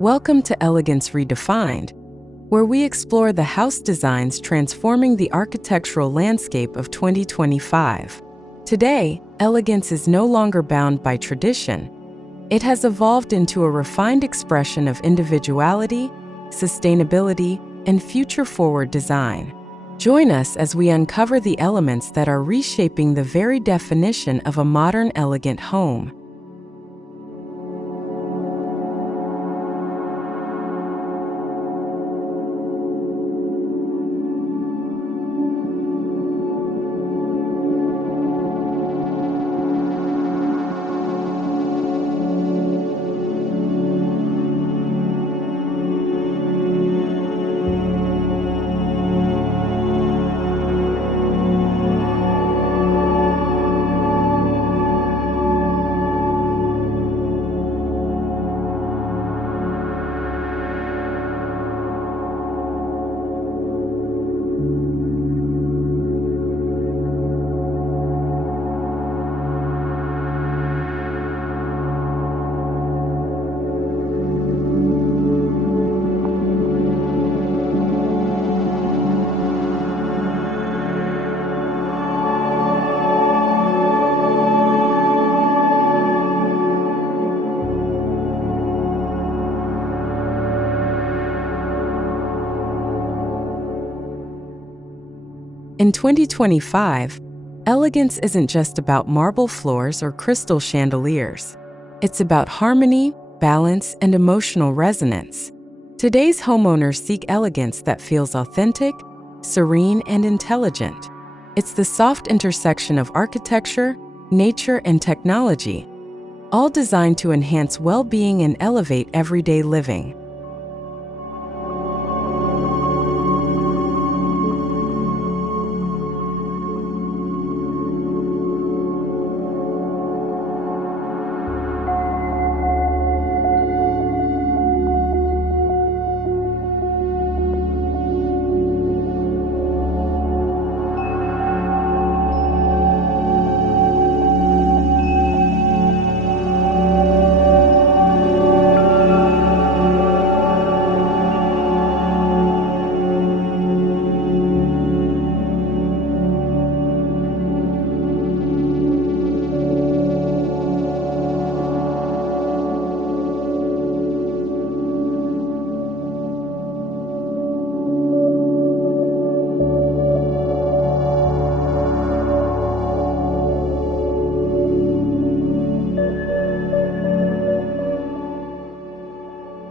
Welcome to Elegance Redefined, where we explore the house designs transforming the architectural landscape of 2025. Today, elegance is no longer bound by tradition. It has evolved into a refined expression of individuality, sustainability, and future-forward design. Join us as we uncover the elements that are reshaping the very definition of a modern, elegant home. In 2025, elegance isn't just about marble floors or crystal chandeliers. It's about harmony, balance, and emotional resonance. Today's homeowners seek elegance that feels authentic, serene, and intelligent. It's the soft intersection of architecture, nature, and technology, all designed to enhance well-being and elevate everyday living.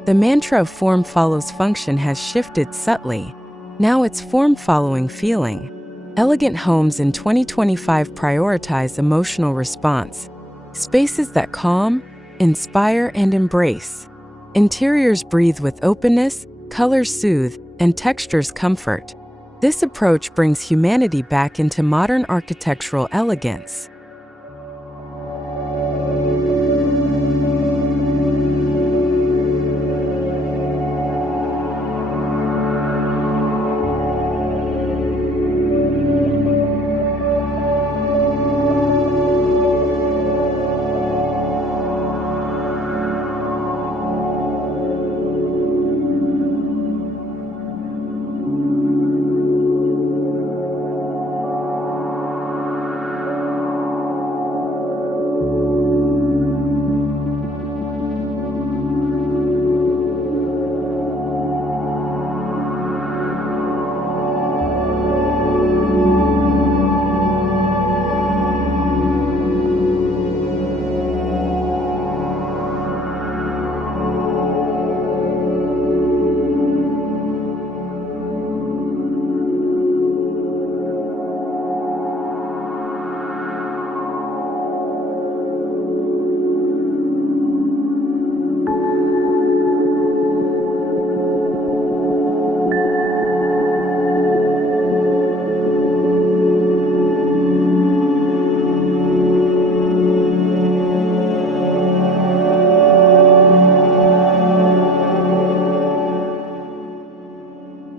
The mantra of form follows function has shifted subtly. Now it's form following feeling. Elegant homes in 2025 prioritize emotional response, spaces that calm, inspire, and embrace. Interiors breathe with openness, colors soothe, and textures comfort. This approach brings humanity back into modern architectural elegance.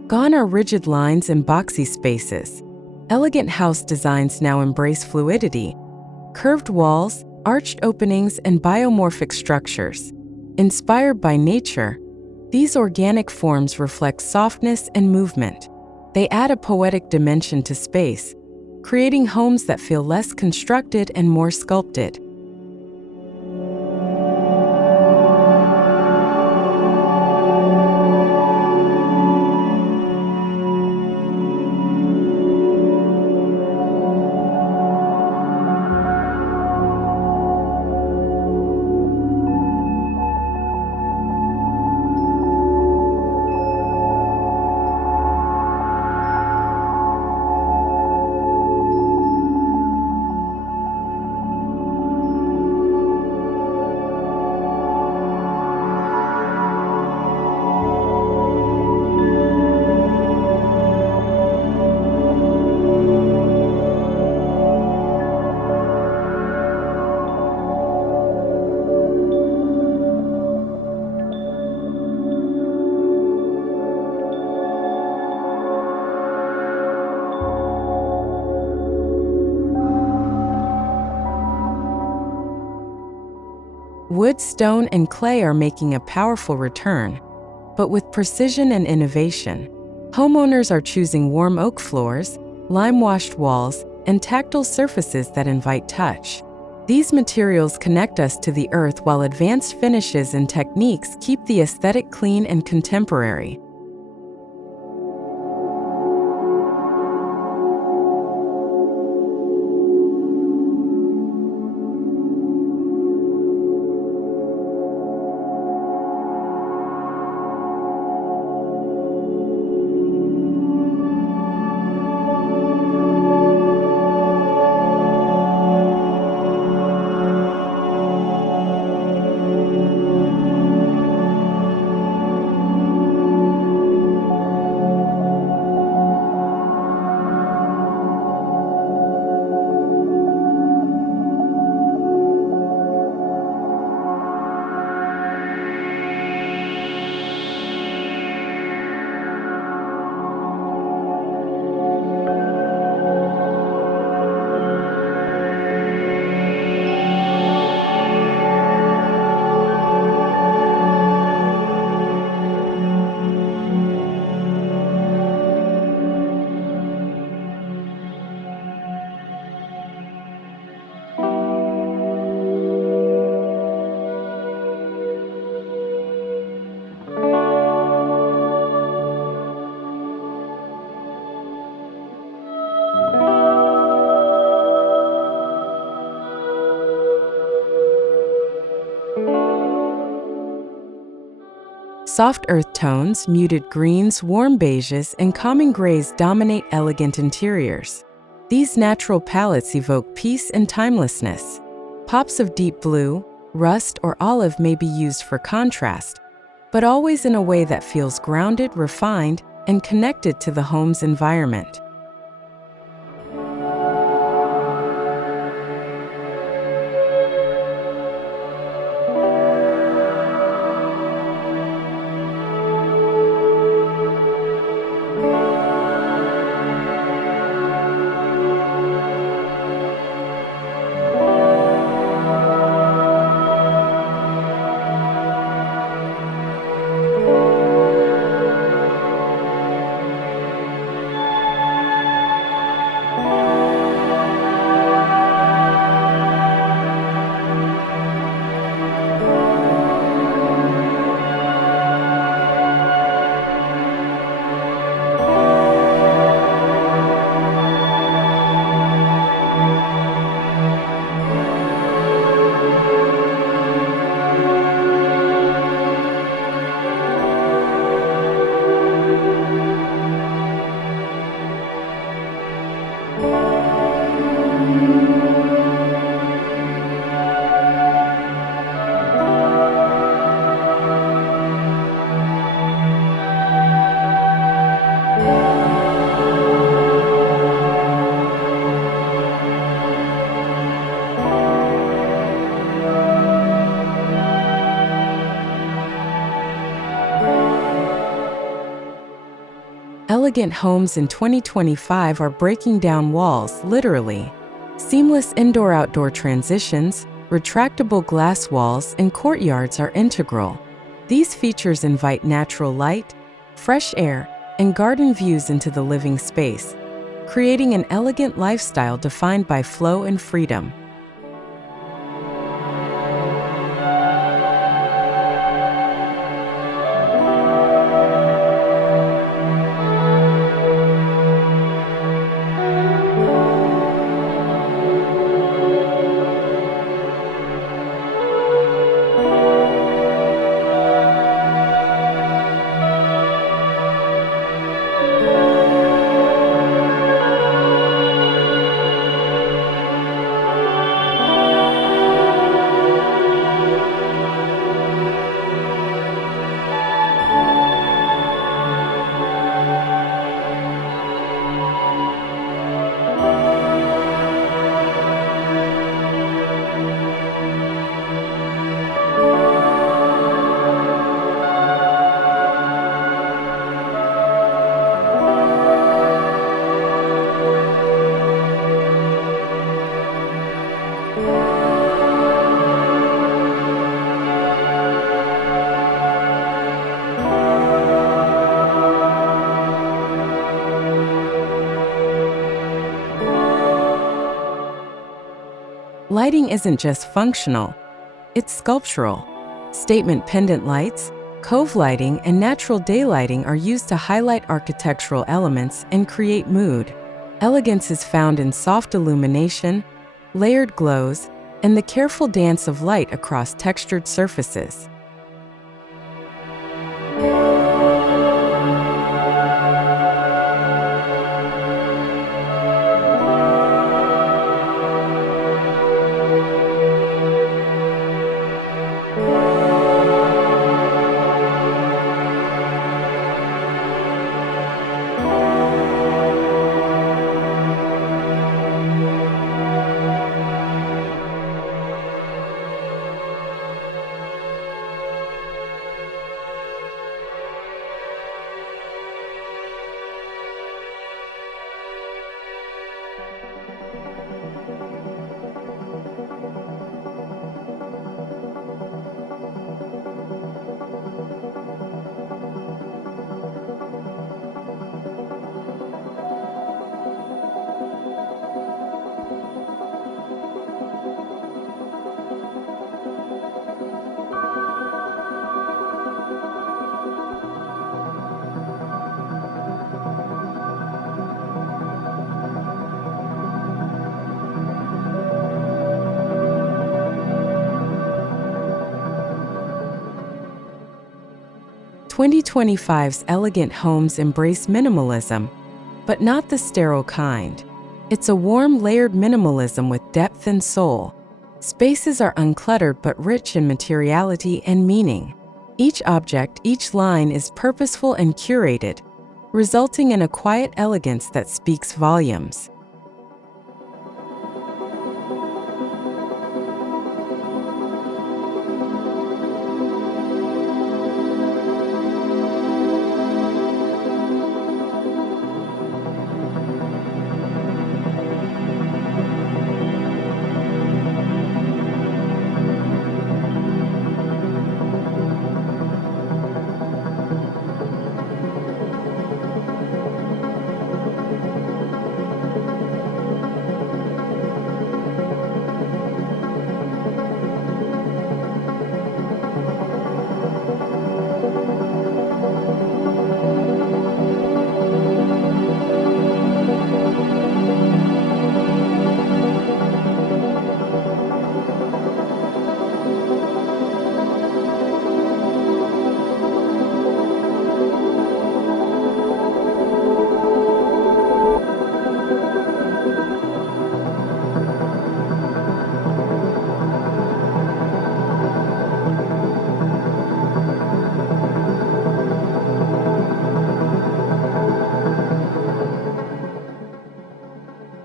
Gone are rigid lines and boxy spaces. Elegant house designs now embrace fluidity, curved walls, arched openings, and biomorphic structures. Inspired by nature, These organic forms reflect softness and movement. They add a poetic dimension to space, creating homes that feel less constructed and more sculpted. Wood, stone, and clay are making a powerful return, but with precision and innovation. Homeowners are choosing warm oak floors, lime-washed walls, and tactile surfaces that invite touch. These materials connect us to the earth while advanced finishes and techniques keep the aesthetic clean and contemporary. Soft earth tones, muted greens, warm beiges, and calming grays dominate elegant interiors. These natural palettes evoke peace and timelessness. Pops of deep blue, rust, or olive may be used for contrast, but always in a way that feels grounded, refined, and connected to the home's environment. Elegant homes in 2025 are breaking down walls, literally. Seamless indoor-outdoor transitions, retractable glass walls, and courtyards are integral. These features invite natural light, fresh air, and garden views into the living space, creating an elegant lifestyle defined by flow and freedom. Lighting isn't just functional, it's sculptural. Statement pendant lights, cove lighting, and natural daylighting are used to highlight architectural elements and create mood. Elegance is found in soft illumination, layered glows, and the careful dance of light across textured surfaces. Twenty 2025's elegant homes embrace minimalism, but not the sterile kind. It's a warm, layered minimalism with depth and soul. Spaces are uncluttered but rich in materiality and meaning. Each object, each line is purposeful and curated, resulting in a quiet elegance that speaks volumes.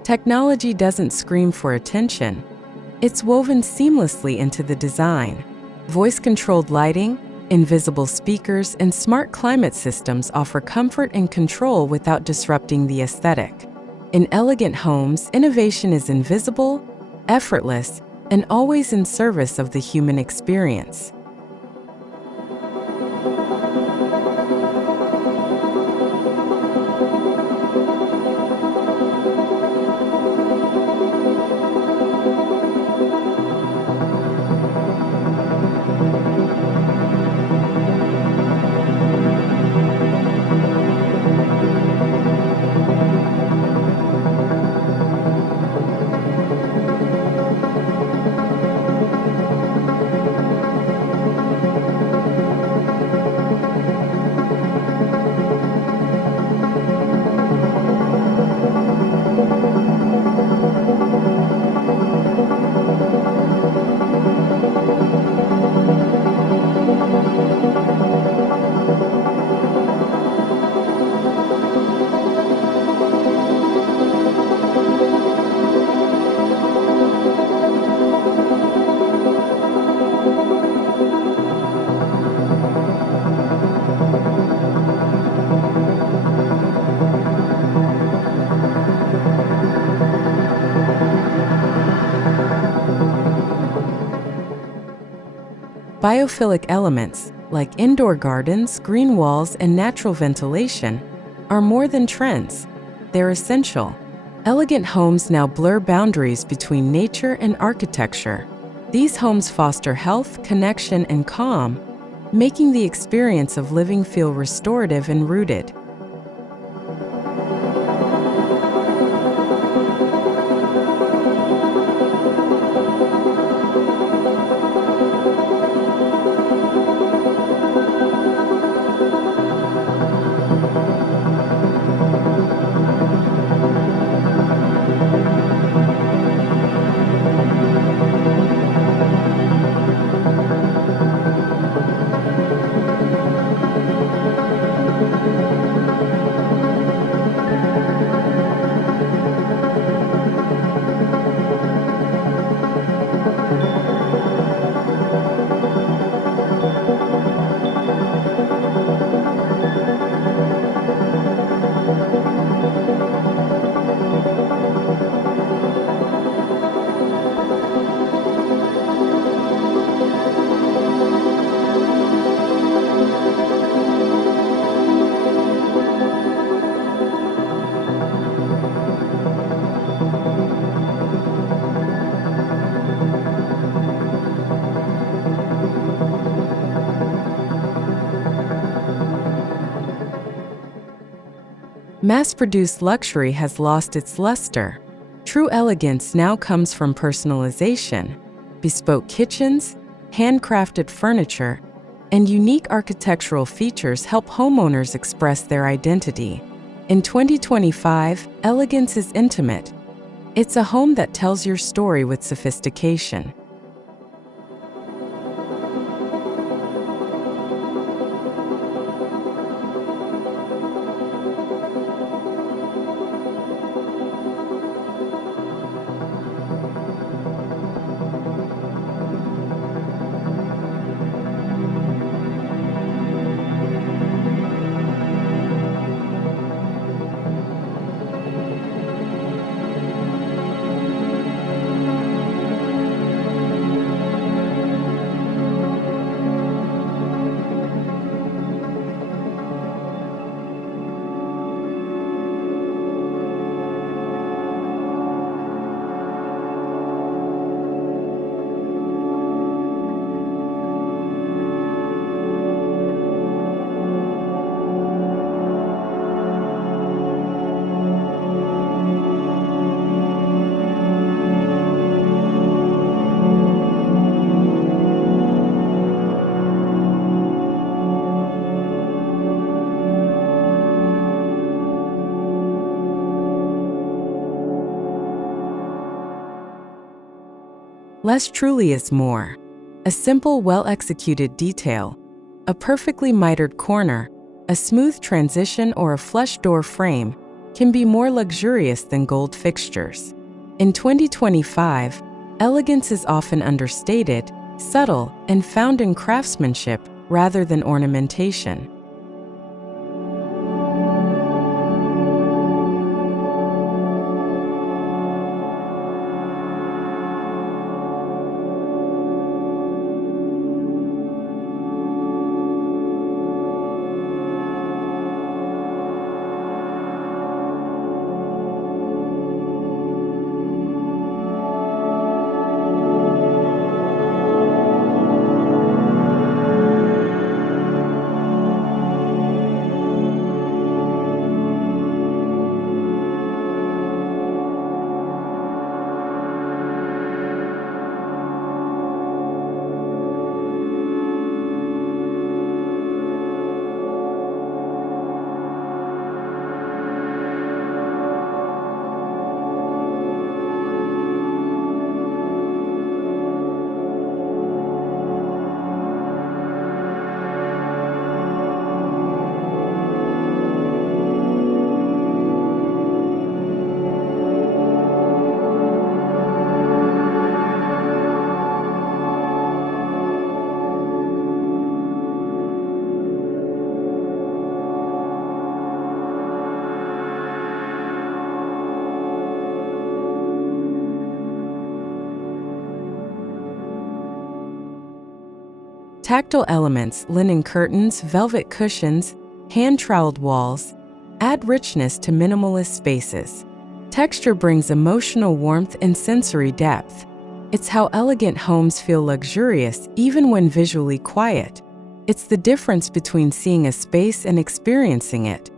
Technology doesn't scream for attention. It's woven seamlessly into the design. Voice-controlled lighting, invisible speakers, and smart climate systems offer comfort and control without disrupting the aesthetic. In elegant homes, innovation is invisible, effortless, and always in service of the human experience. Biophilic elements, like indoor gardens, green walls, and natural ventilation, are more than trends. They're essential. Elegant homes now blur boundaries between nature and architecture. These homes foster health, connection, and calm, making the experience of living feel restorative and rooted. Mass-produced luxury has lost its luster. True elegance now comes from personalization. Bespoke kitchens, handcrafted furniture, and unique architectural features help homeowners express their identity. In 2025, elegance is intimate. It's a home that tells your story with sophistication. Less truly is more. A simple, well-executed detail, a perfectly mitered corner, a smooth transition, or a flush door frame can be more luxurious than gold fixtures. In 2025, elegance is often understated, subtle, and found in craftsmanship rather than ornamentation. Tactile elements, linen curtains, velvet cushions, hand-troweled walls, add richness to minimalist spaces. Texture brings emotional warmth and sensory depth. It's how elegant homes feel luxurious even when visually quiet. It's the difference between seeing a space and experiencing it.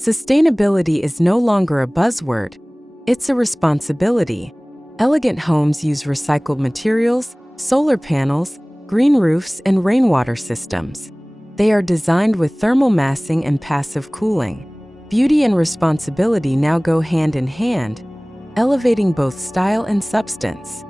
Sustainability is no longer a buzzword, it's a responsibility. Elegant homes use recycled materials, solar panels, green roofs, and rainwater systems. They are designed with thermal massing and passive cooling. Beauty and responsibility now go hand in hand, elevating both style and substance.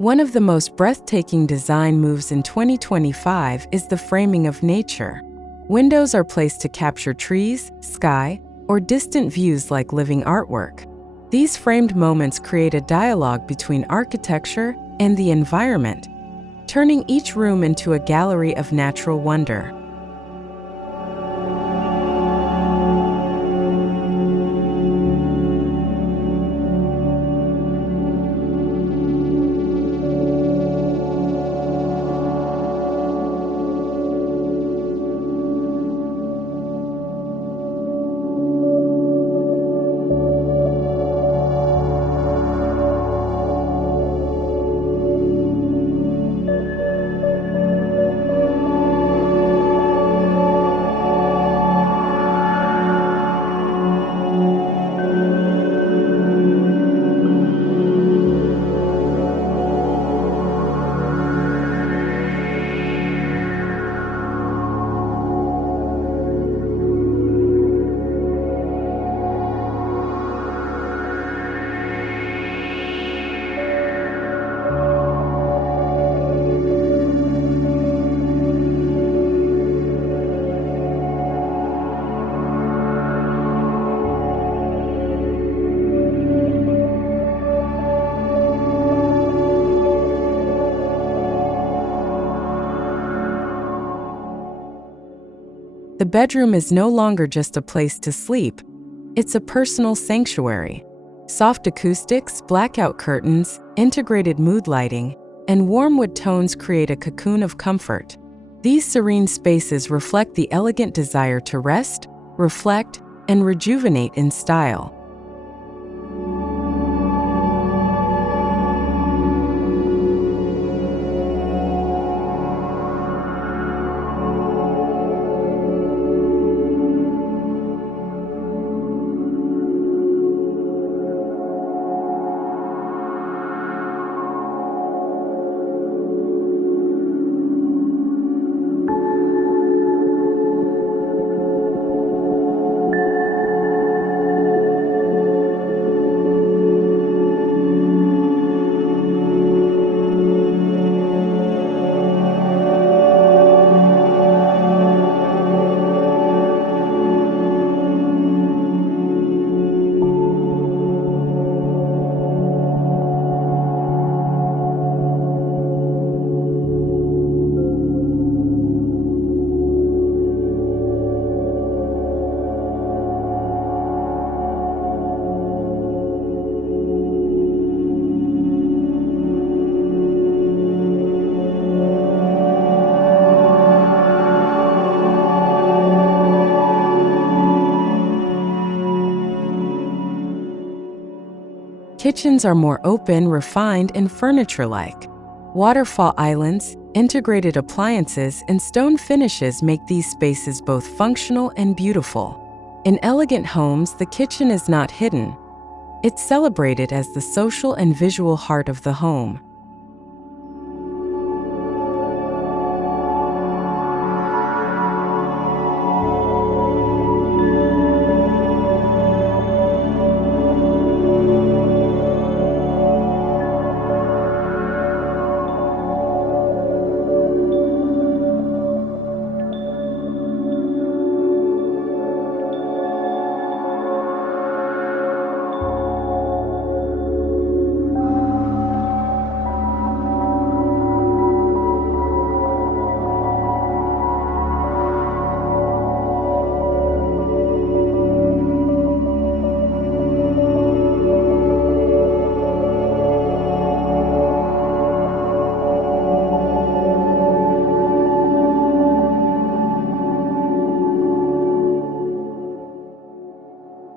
One of the most breathtaking design moves in 2025 is the framing of nature. Windows are placed to capture trees, sky, or distant views like living artwork. These framed moments create a dialogue between architecture and the environment, turning each room into a gallery of natural wonder. The bedroom is no longer just a place to sleep, it's a personal sanctuary. Soft acoustics, blackout curtains, integrated mood lighting, and warm wood tones create a cocoon of comfort. These serene spaces reflect the elegant desire to rest, reflect, and rejuvenate in style. Kitchens are more open, refined, and furniture-like. Waterfall islands, integrated appliances, and stone finishes make these spaces both functional and beautiful. In elegant homes, the kitchen is not hidden. It's celebrated as the social and visual heart of the home.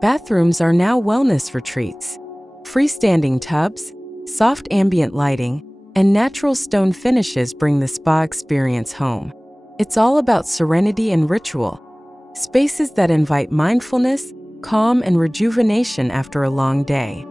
Bathrooms are now wellness retreats. Freestanding tubs, soft ambient lighting, and natural stone finishes bring the spa experience home. It's all about serenity and ritual, spaces that invite mindfulness, calm, and rejuvenation after a long day.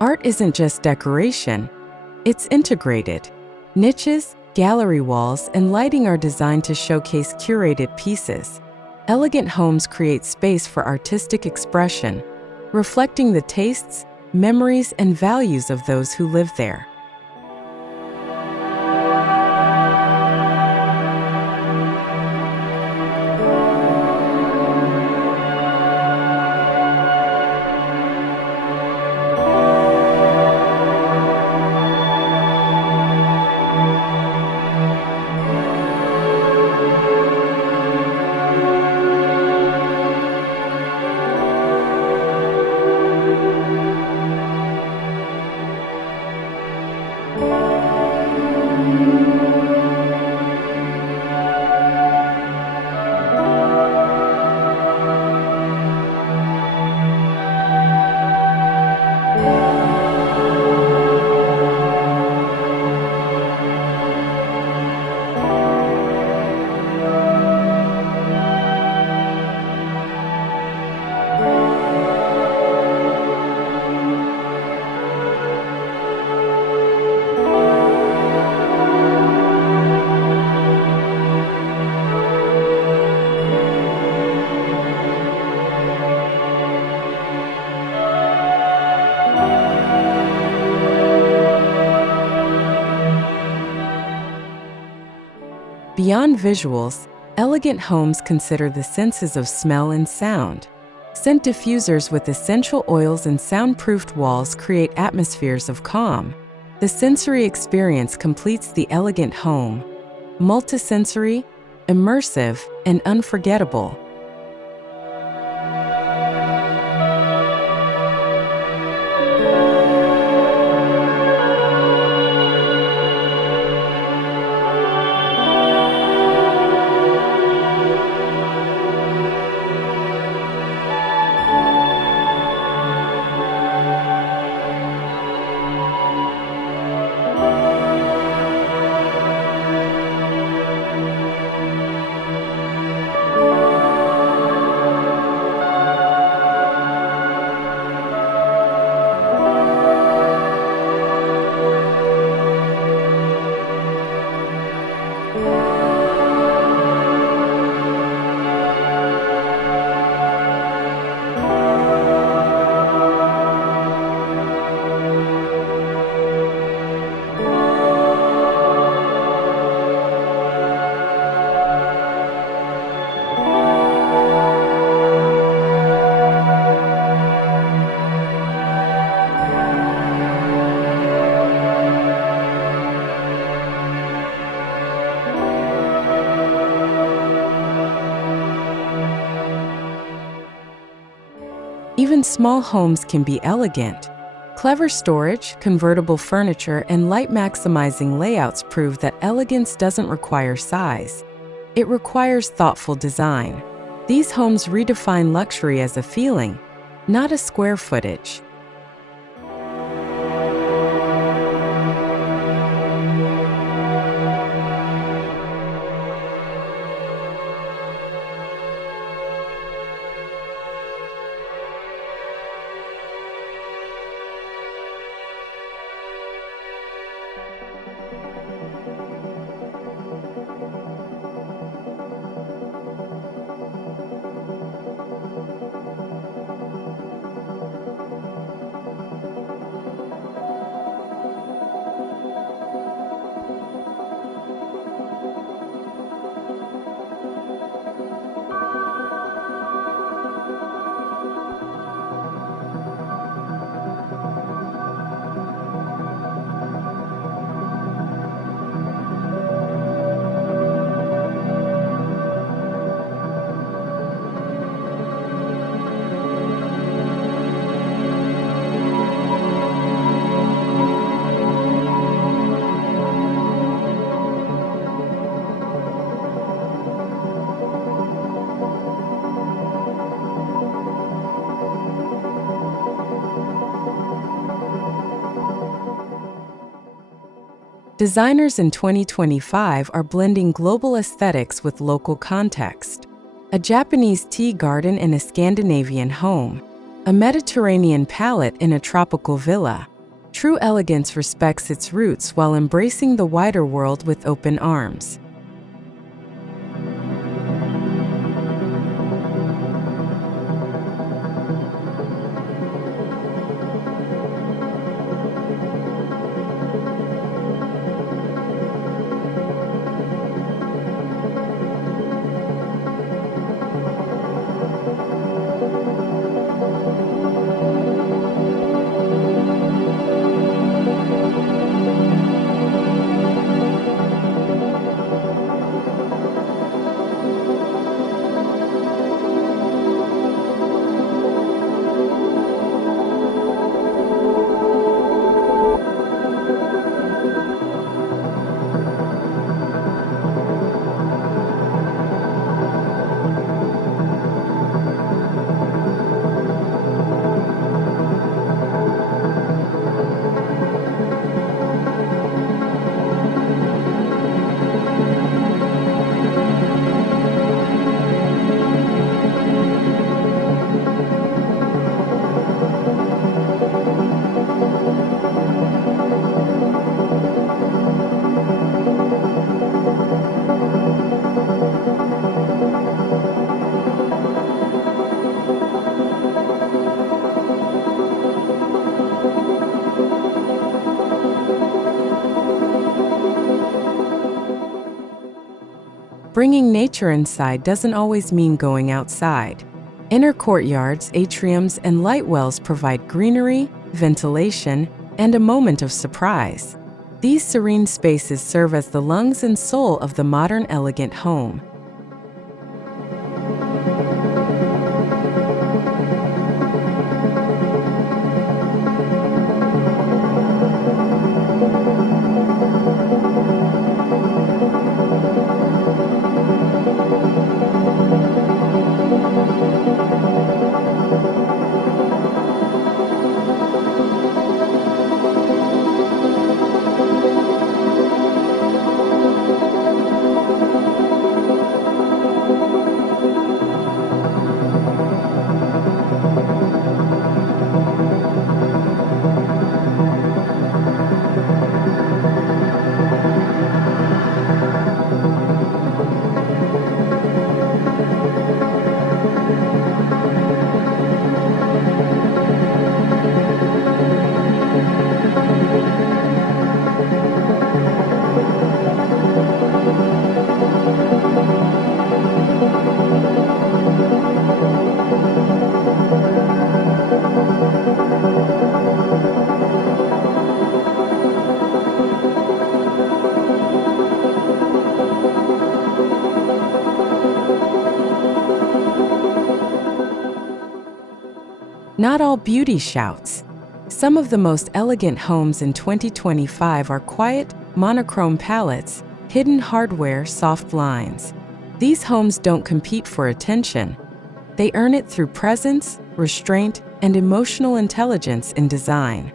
Art isn't just decoration, it's integrated. Niches, gallery walls, and lighting are designed to showcase curated pieces. Elegant homes create space for artistic expression, reflecting the tastes, memories, and values of those who live there. Beyond visuals, elegant homes consider the senses of smell and sound. Scent diffusers with essential oils and soundproofed walls create atmospheres of calm. The sensory experience completes the elegant home, multisensory, immersive, and unforgettable. Even small homes can be elegant. Clever storage, convertible furniture, and light-maximizing layouts prove that elegance doesn't require size. It requires thoughtful design. These homes redefine luxury as a feeling, not a square footage. Designers in 2025 are blending global aesthetics with local context. A Japanese tea garden in a Scandinavian home, a Mediterranean palette in a tropical villa. True elegance respects its roots while embracing the wider world with open arms. Bringing nature inside doesn't always mean going outside. Inner courtyards, atriums, and light wells provide greenery, ventilation, and a moment of surprise. These serene spaces serve as the lungs and soul of the modern elegant home. Not all beauty shouts. Some of the most elegant homes in 2025 are quiet, monochrome palettes, hidden hardware, soft lines. These homes don't compete for attention. They earn it through presence, restraint, and emotional intelligence in design.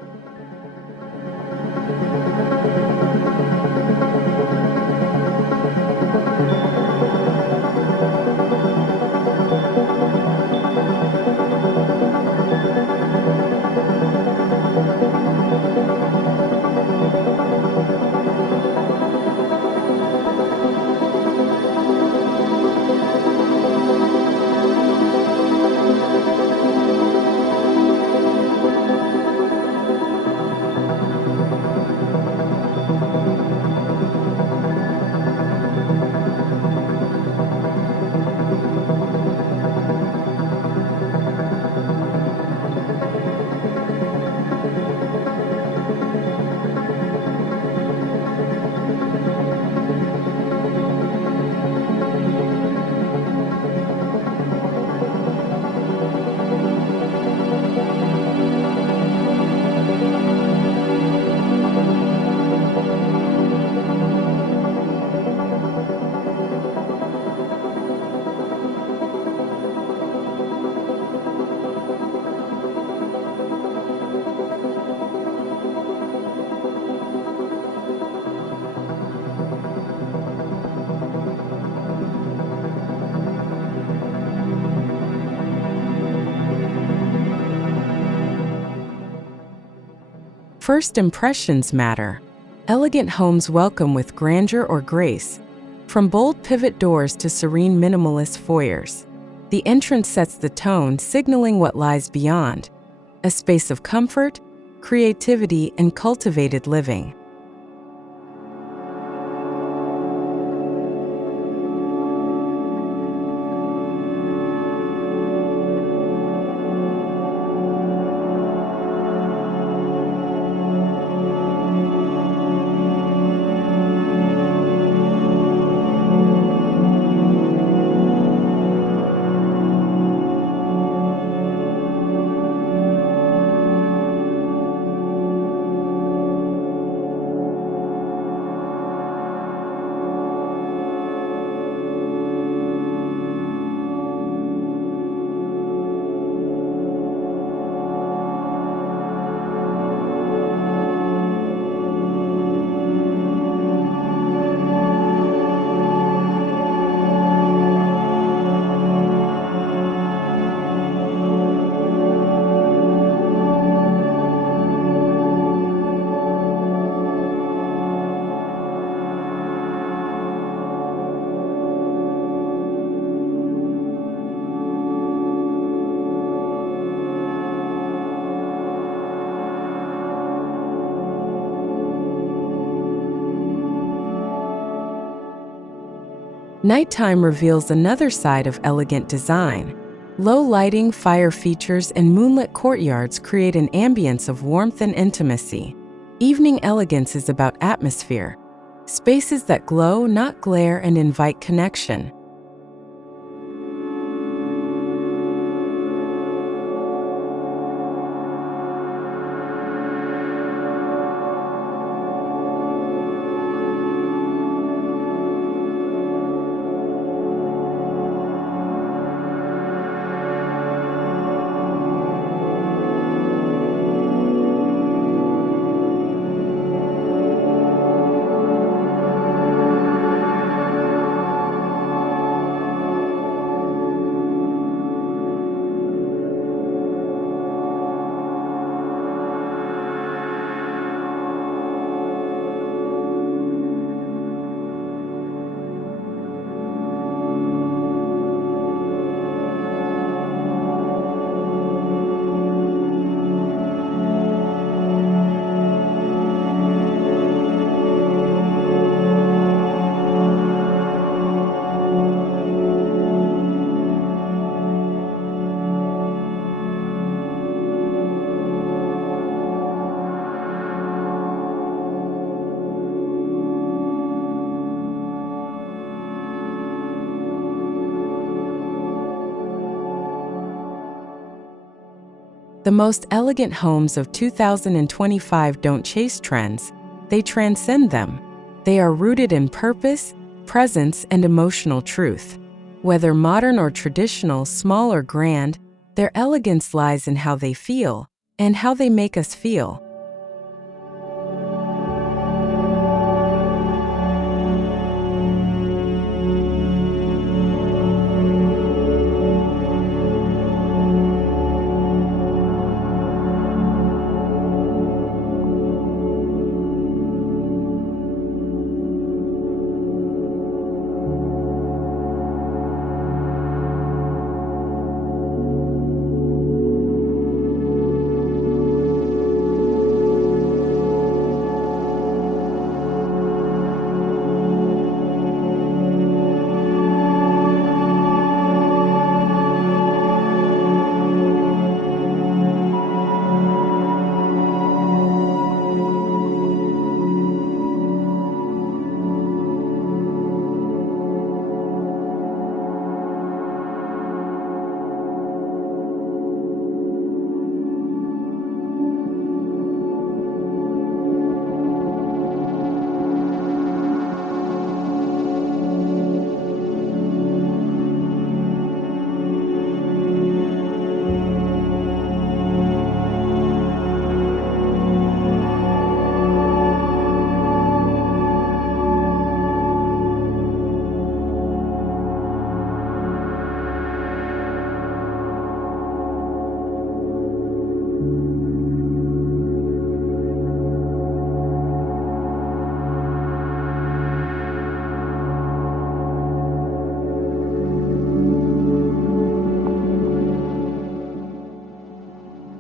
First impressions matter. Elegant homes welcome with grandeur or grace. From bold pivot doors to serene minimalist foyers, the entrance sets the tone, signaling what lies beyond: a space of comfort, creativity, and cultivated living. Nighttime reveals another side of elegant design. Low lighting, fire features, and moonlit courtyards create an ambience of warmth and intimacy. Evening elegance is about atmosphere, spaces that glow, not glare, and invite connection. The most elegant homes of 2025 don't chase trends, they transcend them. They are rooted in purpose, presence, and emotional truth. Whether modern or traditional, small or grand, their elegance lies in how they feel and how they make us feel.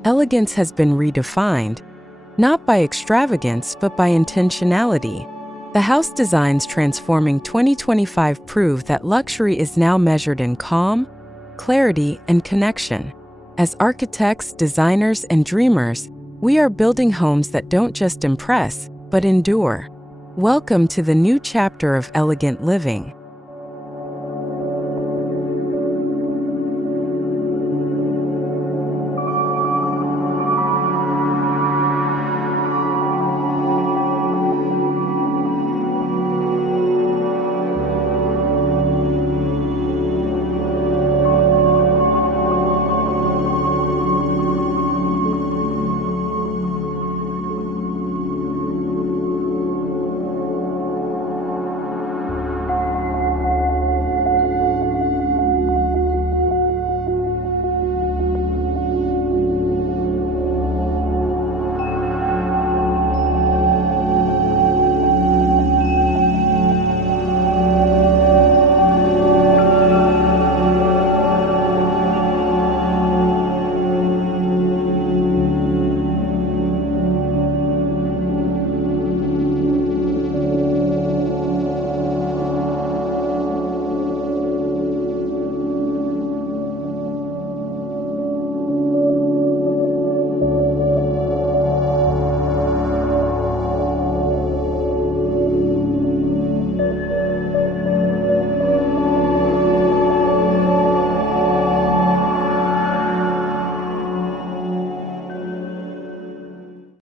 Elegance has been redefined, not by extravagance, but by intentionality. The house designs transforming 2025 prove that luxury is now measured in calm, clarity, and connection. As architects, designers, and dreamers, we are building homes that don't just impress, but endure. Welcome to the new chapter of elegant living.